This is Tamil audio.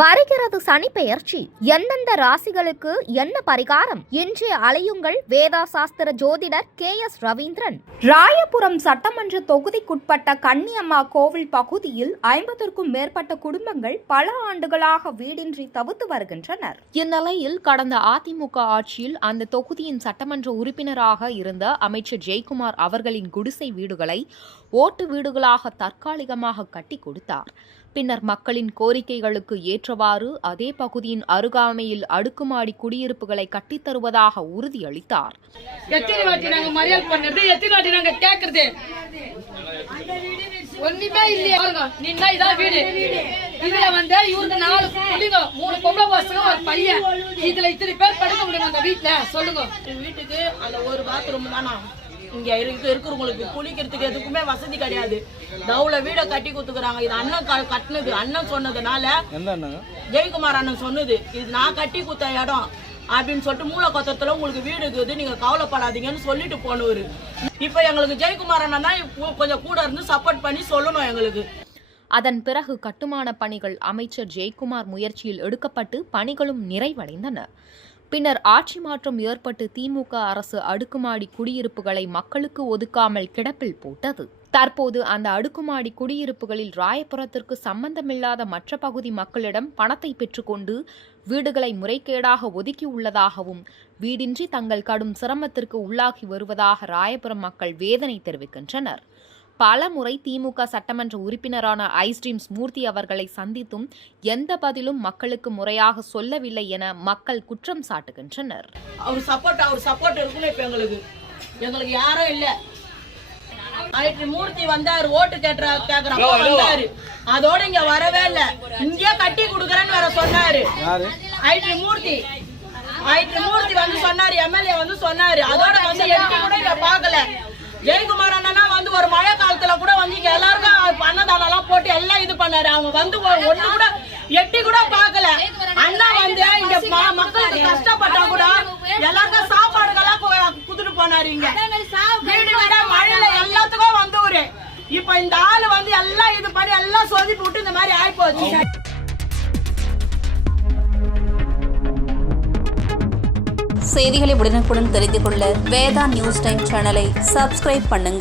வருகிறது சனிப்பெயர்ச்சி. எந்தெந்த ராசிகளுக்கு என்ன பரிகாரம்? இன்றைய அலையுங்கள் வேதா சாஸ்திர ஜோதிடர் KS ரவீந்திரன். ராயபுரம் சட்டமன்ற தொகுதிக்குட்பட்ட கன்னியம்மா கோவில் பகுதியில் 50க்கும் மேற்பட்ட குடும்பங்கள் பல ஆண்டுகளாக வீடின்றி தவித்து வருகின்றனர். இந்நிலையில் கடந்த அதிமுக ஆட்சியில் அந்த தொகுதியின் சட்டமன்ற உறுப்பினராக இருந்த அமைச்சர் ஜெயக்குமார் அவர்களின் குடிசை வீடுகளை ஓட்டு வீடுகளாக தற்காலிகமாக கட்டி கொடுத்தார். பின்னர் மக்களின் கோரிக்கைகளுக்கு ஏற்றவாறு அதே பகுதியின் அருகாமையில் அடுக்குமாடி குடியிருப்புகளை கட்டித்தருவதாக உறுதியளித்தார். இங்க இருக்கிறவங்களுக்கு குளிக்கிறதுக்கு எதுக்குமே வசதி கிடையாது. தவுல வீட கட்டி கொடுத்துக்கிறாங்க. இது அண்ணன் கட்டினது. அண்ணன் சொன்னதுனால ஜெயக்குமார் அண்ணன் சொன்னது, இது நான் கட்டி கொடுத்த இடம் அப்படின்னு சொல்லிட்டு மூலக்கொத்தத்துல உங்களுக்கு வீடு இருக்குது, நீங்க கவலைப்படாதீங்கன்னு சொல்லிட்டு போனவரு. இப்ப எங்களுக்கு ஜெயக்குமார் அண்ணன் தான் கொஞ்சம் கூட இருந்து சப்போர்ட் பண்ணி சொல்லணும் எங்களுக்கு. அதன் பிறகு கட்டுமான பணிகள் அமைச்சர் ஜெயக்குமார் முயற்சியில் எடுக்கப்பட்டு பணிகளும் நிறைவடைந்தன. பின்னர் ஆட்சி மாற்றம் ஏற்பட்டு திமுக அரசு அடுக்குமாடி குடியிருப்புகளை மக்களுக்கு ஒதுக்காமல் கிடப்பில் போட்டது. தற்போது அந்த அடுக்குமாடி குடியிருப்புகளில் ராயபுரத்திற்கு சம்பந்தமில்லாத மற்ற பகுதி மக்களிடம் பணத்தை பெற்றுக்கொண்டு வீடுகளை முறைகேடாக ஒதுக்கியுள்ளதாகவும் வீடின்றி தங்கள் கடும் சிரமத்திற்கு உள்ளாகி வருவதாக ராயபுரம் மக்கள் வேதனை தெரிவிக்கின்றனர். பல முறை திமுக சட்டமன்ற உறுப்பினரான ஐஸ்ட்ரீம்ஸ் மூர்த்தி அவர்களை சந்தித்தும் எந்த பதிலும் மக்களுக்கு முறையாக சொல்லவில்லை என மக்கள் குற்றம் சாட்டுகின்றனர். அவர் சப்போர்ட் இருக்குன்னு இப்ப எங்களுக்கு யாரும் இல்ல. மூர்த்தி வந்தாரு, ஓட்டு கேக்குறப்ப வந்தாரு, அதோட இங்க வரவே இல்ல. இங்கே கட்டி கொடுக்கறேன்னு வேற சொன்னாரு. மூர்த்தி வந்து சொன்னாரு, எம்எல்ஏ வந்து சொன்னாரு, அதோட வந்து எட்டி கூட இங்க பாக்கல. ஜெயக்குமார் அண்ணா வந்து ஒரு மழை காலத்துல கூட வந்து இங்க எல்லாருக்கும் அன்னதானம் எல்லாம் போட்டு எல்லாம் இது பண்ணாரு. அவங்க வந்து ஒண்ணு கூட எட்டி கூட பாக்கல. அண்ணா வந்து இங்க மக்களுக்கு கஷ்டப்பட்டா கூட எல்லாருக்கும் சாப்பாடுகள்லாம் குடுத்துட்டு போனாரு. இங்க வீடு வீட மழையில எல்லாத்துக்கும் வந்தவரு. இப்ப இந்த ஆளு வந்து எல்லாம் இது பண்ணி எல்லாம் சொதிப்பு விட்டு இந்த மாதிரி ஆயிப்போச்சு. செய்திகளை உடனுக்குடன் தெரிந்து கொள்ள வேதா நியூஸ் டைம் சேனலை சப்ஸ்கிரைப் பண்ணுங்க.